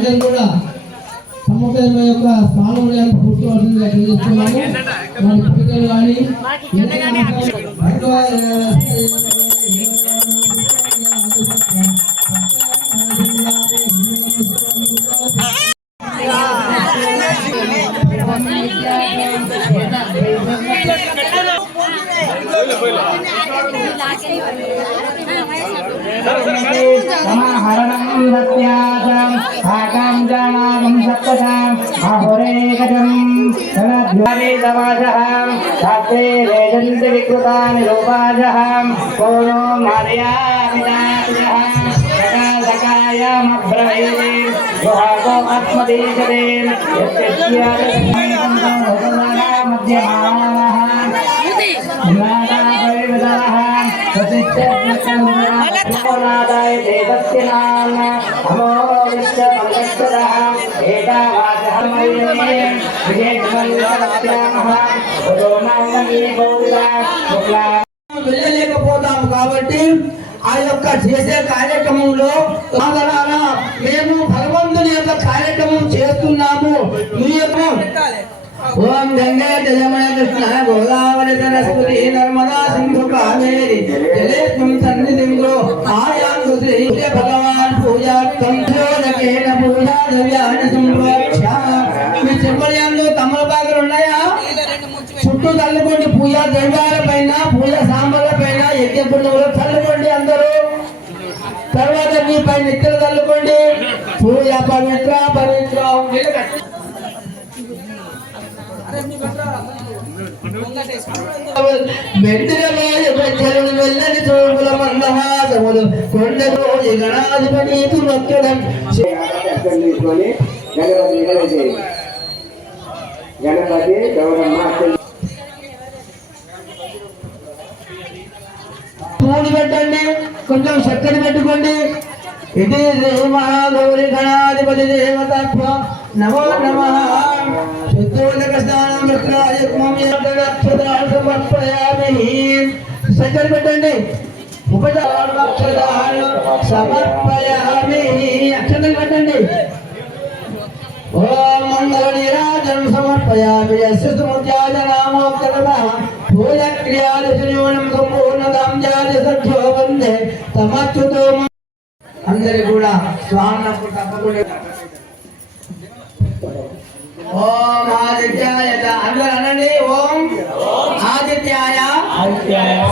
అందరూ కూడా సముద్రం యొక్క పాలన పుట్టుకోవాల్సిందిగా తెలియజేస్తున్నాము మన పుట్టుకలు కానీ భాగం జానాగం సప్తసాం ఆహురేకజం సమాజహం శాస్త్రే వేదంతి వికృతాని రూపాజహం కోనో మార్యామిదాజహం సకాయమబ్రవీతి సుహాగో ఆత్మదేశదే మధ్యమానః నాదాయ దేవస్య నామ నమో లేకపోతాము వెళ్ళలేకపోతాము కాబట్టి ఆ యొక్క చేసే కార్యక్రమంలో మేము భగవంతుని యొక్క కార్యక్రమం చేస్తున్నాము. మీ యొక్క ఓం గంగా జయమయ కృష్ణ గోదావరి సరస్వతి నర్మదా సింధు కావేరి జలేస్మిన్ సన్నిధింలో ఆయాంగు శ్రీ భగవాన్ పూజార్థం యోజకేన పూజా ద్రవ్యాన్ని సంప్రోక్ష మీ చెంబడియంలో తమలపాకులు ఉన్నాయా? చుట్టూ తల్లుకోండి పూజా ద్రవ్యాల పైన పూజ సాంబార్ల పైన యజ్ఞ పుణ్యంలో చల్లుకోండి అందరూ. తర్వాత మీ పైన నిత్యలు తల్లుకోండి. పూజ పవిత్ర పవిత్ర వెళ్ళని చూపుల మందహాసములు కొండలో గణాధిపతి నొక్కడం గణపతి గౌరమ్మ పూలు పెట్టండి కొంచెం చక్కెర పెట్టుకోండి. ఇది శ్రీ మహాగౌరి గణాధిపతి దేవతత్వ. నమో నమ. శుద్ధోదక స్నానం సమర్పయామి. చక్కెర పెట్టండి. ఉపచారాలు సమర్పయామి. అక్షతలు పెట్టండి. ఓం మంగళ సమర్పయామి. యస్య పూజ క్రియాలు సున్యూనం వందే తమచ్యుతో అందరి కూడా స్వామినకు తప్పకుండా ఓం ఆదిత్యాయ అందరూ అనండి ఓం ఆదిత్యాయ.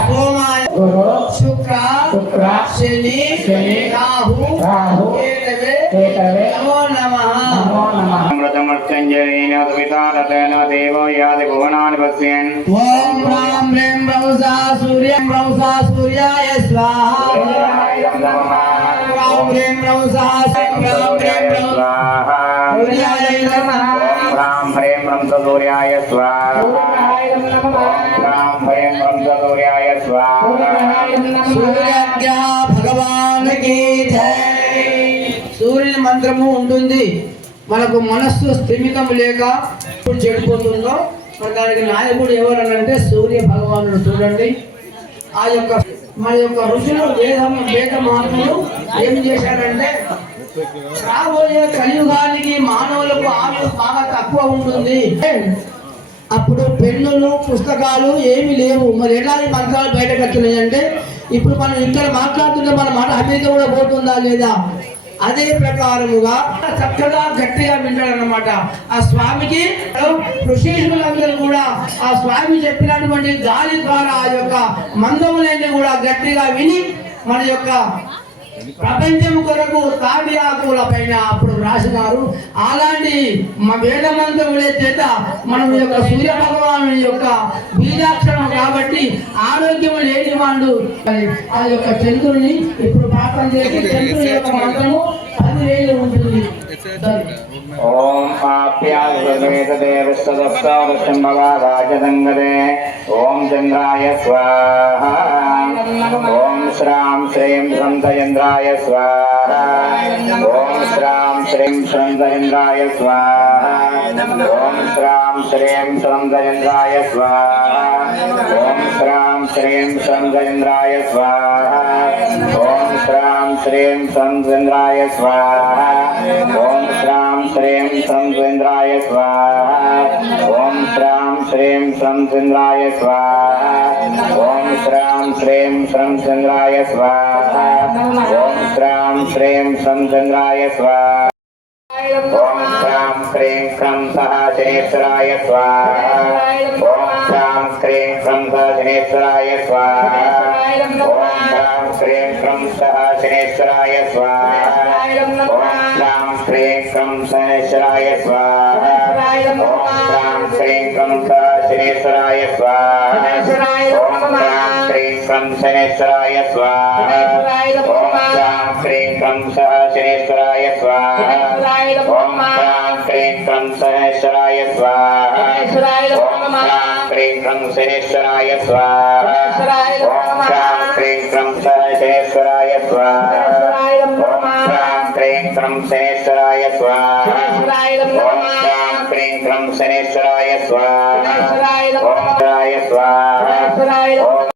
సోమాయ గురు శుక్ర శుక్ర శని శని రాహు రాహు కేతవే కేతవే నమో నమః. నమో నమః. అమృతమర్చంజయేన వితారతేన దేవో యాది భువనాని పశ్యన్ ఓం రౌసా సూర్యం రౌసా సూర్యాయ స్వాహా రాం హ్రీం రౌసా రాం హ్రీం రౌసా సూర్యాయ నమః ఓం రాం హ్రీం రం సూర్యాయ స్వాహ ఓం రాం హ్రీం రం సూర్యాయ స్వాహ సూర్యాజ్ఞ భగవానికి జై సూర్యుని మంత్రము ఉంటుంది. మనకు మనస్సు స్థిమితం లేక ఎప్పుడు చెడిపోతుందో? మరి దానికి నాయకుడు ఎవరనంటే సూర్య భగవానుడు. చూడండి. ఆ యొక్క మన యొక్క ఋషులు వేద వేద మార్పులు ఏం చేశారంటే రాబోయే కలియుగానికి మానవులకు ఆమె బాగా తక్కువ ఉంటుంది. అప్పుడు పెన్నులు పుస్తకాలు ఏమి లేవు. మరి ఎలాంటి పత్రాలు బయటకు వచ్చినాయి అంటే ఇప్పుడు మనం ఇక్కడ మాట్లాడుతుంటే మన మాట అమెరికా కూడా పోతుందా లేదా? అదే ప్రకారముగా చక్కగా గట్టిగా వింటాడనమాట ఆ స్వామికి ఋషీషులందరూ కూడా ఆ స్వామి చెప్పినటువంటి గాలి ద్వారా ఆ యొక్క మందములన్నీ కూడా గట్టిగా విని మన యొక్క ప్రపంచం కొరకు తాటి ఆకుల పైన అప్పుడు రాసినారు. అలాంటి మా వేదమంత్రములే చేత మనం యొక్క సూర్య భగవాను యొక్క బీజాక్షరం కాబట్టి ఆరోగ్యం లేని వాళ్ళు ఆ యొక్క చంద్రుని ఇప్పుడు పాఠం చేసి చంద్రుని యొక్క మంత్రము పదివేలు ఉంటుంది. ఓం రాజదంగదే. ఓం చంద్రాయ స్వాహ. ఓం श्रां श्रीं श्रन्धयन्द्राय स्वाहा ॐ श्रां श्रीं श्रन्धयन्द्राय स्वाहा ॐ श्रां श्रीं श्रन्धयन्द्राय स्वाहा ॐ श्रां श्रीं श्रन्धयन्द्राय स्वाहा ॐ श्रां श्रीं श्रन्धेन्द्राय स्वाहा ॐ श्रां श्रीं श्रन्धेन्द्राय स्वाहा श्रीं श्रं चन्द्राय स्वाहा। ॐ श्रां श्रीं श्रं चन्द्राय स्वाहा। ॐ श्रां श्रीं श्रं चन्द्राय स्वाहा। ॐ श्रां श्रीं श्रं सहजनेश्वराय स्वाहा। ॐ श्रां श्रीं श्रं सः स्वाहा। ॐ श्रां श्रीं श्रं सः स्वाहा। ॐ श्रां श्रीं श्रं शनेश्वराय स्वाहा। ॐ श्रां श्रीं क्लं सा शनेश्वराय स्वाहा ॐ शां श्रीं क्लं शनेश्वराय स्वाहा ॐ शां श्रीं क्लं सः शनेश्वराय स्वाहा ॐ शां श्रीं क्लं शनेश्वराय स्वाहा ॐ शां श्रीं क्लं शनेश्वराय स्वाहा ॐ शां श्रीं क्लं सः शनेश्वराय स्वाहा क्रीं क्रं शनेश्वराय स्वाहा ॐ क्रां क्रीं क्रं शनेश्वराय स्वाहा ॐ स्वाहा